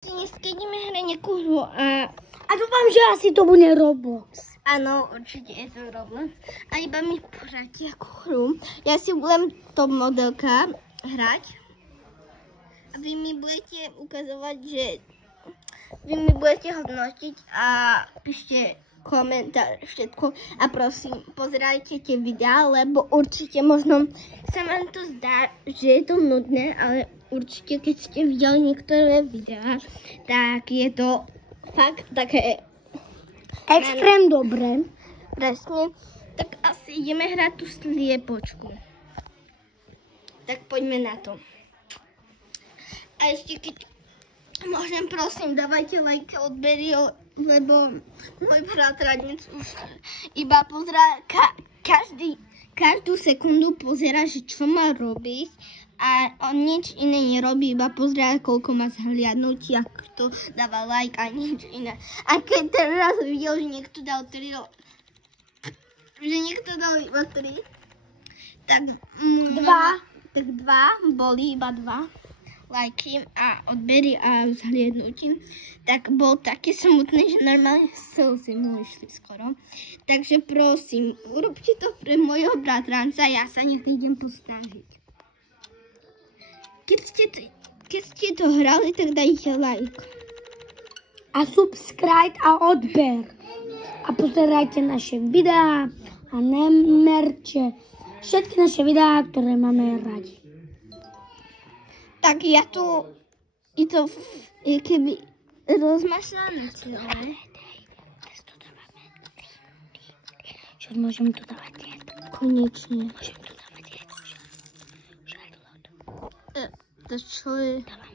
Dneska ideme hrať nejakú hru a dúfam, že asi to bude Roblox. Áno, určite je to Roblox. A iba mi poradí ako hru. Ja si budem top modelka hrať. A vy mi budete ukazovať, že vy mi budete hodnotiť a píšte komentár, všetko. A prosím, pozerajte tie videá, lebo určite možno sa vám to zdá, že je to nudné, ale určite keď ste videli niektoré videá, tak je to fakt také extrém dobré. Presne. Tak asi ideme hrať tú sliepočku. Tak poďme na to. A ešte keď môžem, prosím, dávajte like, odbery, lebo môj bratranec už iba pozerá, každú sekundu pozerá, že čo má robiť a on nič iné nerobí, iba pozerá, koľko má zhliadnutí, ak to dáva like a nič iné. A keď teraz videl, že niekto dal 3, iba 3, tak 2 boli iba 2 lajky a odbery a zhliadnutím, tak bol také smutné, že normálne slzy mu išli skoro. Takže prosím, urobte to pre môjho bratranca, ja sa nech idem posnažiť. Keď ste to hrali, tak dajte like. A subscribe a odber. A pozerajte naše videá a nemerte všetky naše videá, ktoré máme radi. Tak ja tu, je to keby rozmašľané celé. Čo môžem tu dávať tieto? Konečne. Môžem tu dávať tieto. To čo je? Dávaj.